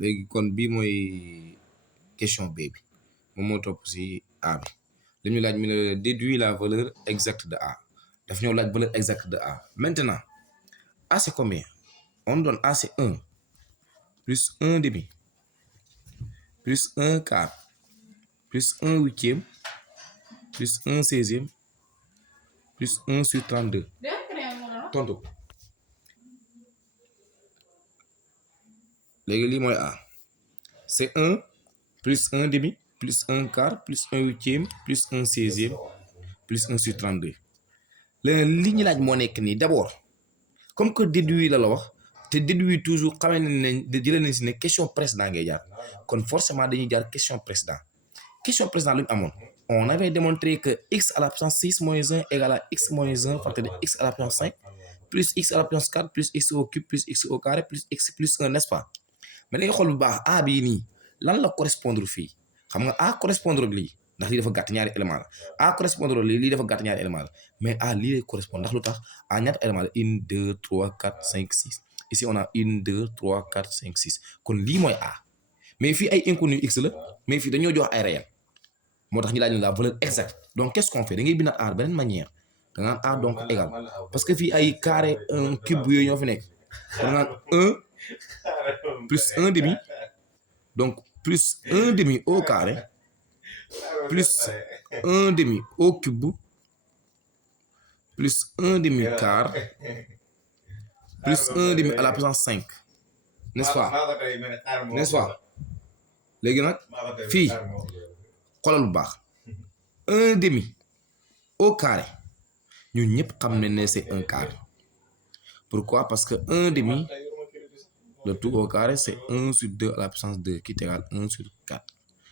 léegi kon bii mooy question B bi moom moo topp si A bi li ñu laaj mi ne déduis la valeur exacte de A daf ñoo laaj valeur exacte de A maintenant A c'est combien on donne A c'est 1 plus 1 demi plus 1 quart plus 1 huitième plus 1 seizième plus 1 sur 32 tontu léegi lii mooy A c'est 1 plus 1 demi plus 1 quart plus 1 huitième plus 1 seizième plus 1 sur 32 léegi li ñu laaj moo nekk nii d'abord comme que déduit la wax te déduit toujours xamee nañ jëlee nañ si ne question précédent ngay jaar kon forcément dañuy jaar question précédent lu ñu amoon on avait démontré que x à la puissance 6 moins 1 égale à x moins 1 facteur de x à la puissance 5 plus x à la puissance 4 plus x au cube plus x au carré plus x plus 1 n'est-ce pas mais da ngay xool bu baax a bii nii lan la correspondre fii xam nga a correspondre ak lii ndax lii dafa gàtt ñaari élément la a correspondre ak lii dafa gàtt ñaari élément la mais a lii lay correspondre ndax lu tax a ñaata élément la 1 2 3 4 5 6 ici on a 1 2 3 4 5 6 kon lii mooy a mais fii ay inconnu x la mais fii dañoo jox ay réel moo tax ñu laaj la valeur exacte donc qu'est-ce qu'on fait da ngay bindaat a beneen manière da nga naan a donc égal parce que fii ay carré un cube yooyu ñoo fi nekk da nga naan 1 plus 1 demi donc plus 1 demi au carré plus 1 demi au cube plus 1 demi quart plus 1 demi à la puissance 5 n'est-ce pas léegi nag fii xoolal bu baax 1 demi au carré ñun ñëpp xam nañ ne c'est 1 quart pourquoi parce que 1 demi le tout au carré c'est 1 sur 2 à la puissance 2 qui est égal 1 sur 4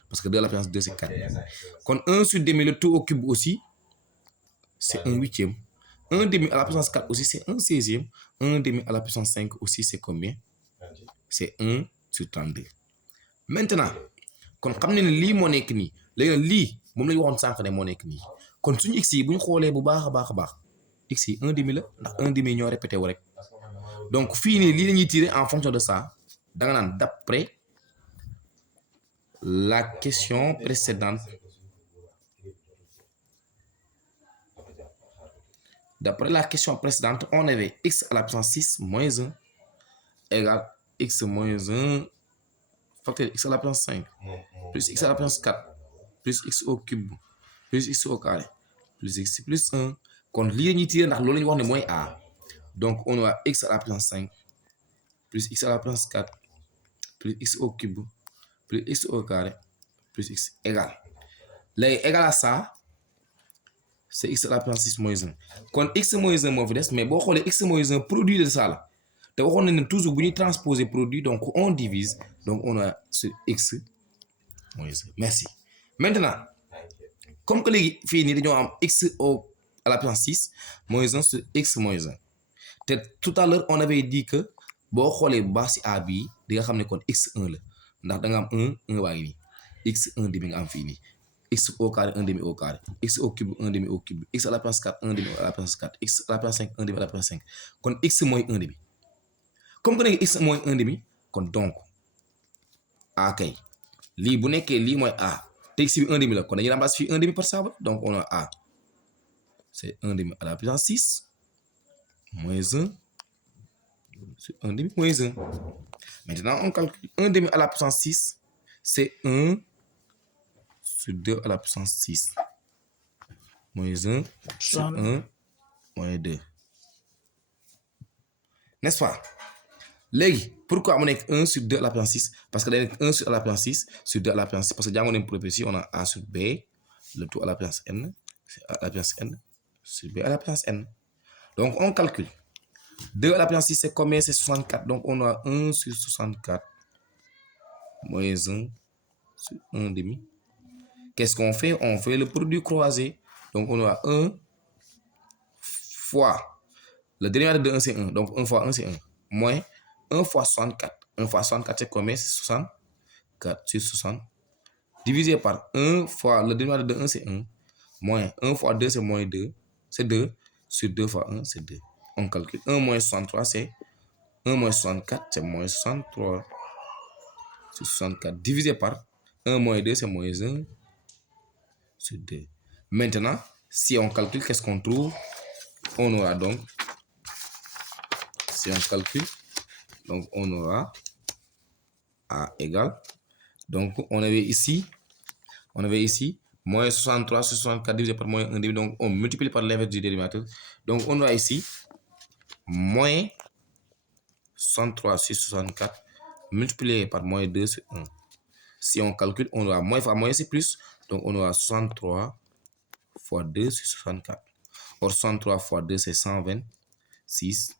parce que 2 à la puissance 2 c'est 4 kon 1 sur demi le tout au cube aussi c'est 1 huitième 1 demi à la puissance 4 aussi c'est 1 seizième 1 demi à la puissance 5 aussi c'est combien c'est 1 sur 32 maintenant kon xam ne lii moo nekk nii léegi nag lii moom la ñu waxoon sànq ne moo nekk nii kon suñu x yi bu ñu xoolee bu baax a baax x yi 1 demi la ndax 1 demi ñoo répété wu rek donc fii nii lii la ñuy tirer en fonction de ça da nga naan d'après la question précédente on avait x à la puissance 6 moins 1 égale x moins 1 facteur x à la puissance 5 plus x à la puissance 4 plus x au cube plus x au carré plus x plus 1 kon lii la ñuy tirer ndax loolu la ñu wax ne mooy a donc on a x à la puissance 5 plus x à la puissance 4 plus x au cube plus x au carré plus x égale léegi égal à ça c'est x à la puissance 6 moins 1 kon x moins 1 moo fi des mais boo xoolee x moins 1 produit de ça la te waxoon nañ ne toujours bu ñuy transposer produit donc on divise donc on a sur x moins 1 merci maintenant comme que léegi fii nii dañoo am x à la puissance 6 moins 1 sur x moins 1 te tout à l'heure on avait dit que boo xoolee bu baax si a bii di nga xam ne kon x1 la ndax da nga am 1 baa ngi nii x1 demi nga am fii nii x au carré 1 demi au carré x au cube 1 demi au cube x à la puissance 4 1 demi à la puissance 4 x à la puissance 5 1 demi à la puissance 5 kon x mooy 1 demi comme que nag x mooy 1 demi kon donc a kay lii bu nekkee lii mooy a te x bi 1 demi la kon dañuy remplacer fii 1 demi par ça donc on a a c'est 1 demi à la puissance 6 moins 1 sur 1 demi moins 1. Maintenant, on calcule 1 demi à la puissance 6, c'est 1 sur 2 à la puissance 6. Moins 1 sur 1 moins 2. N'est-ce pas? Léegi, pourquoi on est 1 sur 2 à la puissance 6? Parce que 1 sur à la puissance 6 sur 2 à la puissance 6. Parce que dans mon ici, on a a sur b, le tout à la puissance n, c'est à la puissance n, sur b à la puissance n. Donc, on calcule. 2 à la puissance 6, c'est combien? C'est 64. Donc, on a 1 sur 64 moins 1 sur 1 demi. Qu'est-ce qu'on fait? On fait le produit croisé. Donc, on a 1 fois. Le dérivatif de 1, c'est 1. Donc, 1 fois 1, c'est 1. Moins 1 fois 64. 1 fois 64, c'est combien? C'est 64 sur 60. Divisé par 1 fois le dérivatif de 1, c'est 1. Moins 1 fois 2, c'est moins 2. C'est 2. Sur 2 fois 1, c'est 2. On calcule 1 moins 63, c'est 1 moins 64, c'est moins 63. sur 64 divisé par 1 moins 2, c'est moins 1 sur 2. Maintenant, si on calcule, qu'est-ce qu'on trouve? On aura donc, si on calcule, donc on aura A égale, donc on avait ici moins 63 sur 64 divisé par moins 1 demi, donc on multiplie par l'inverse du dérivateur. Donc on aura ici moins 63 sur 64 multiplié par moins 2 sur 1. Si on calcule, on aura moins fois moins, c'est plus. Donc on aura 63 fois 2 sur 64. Or 63 fois 2, c'est 126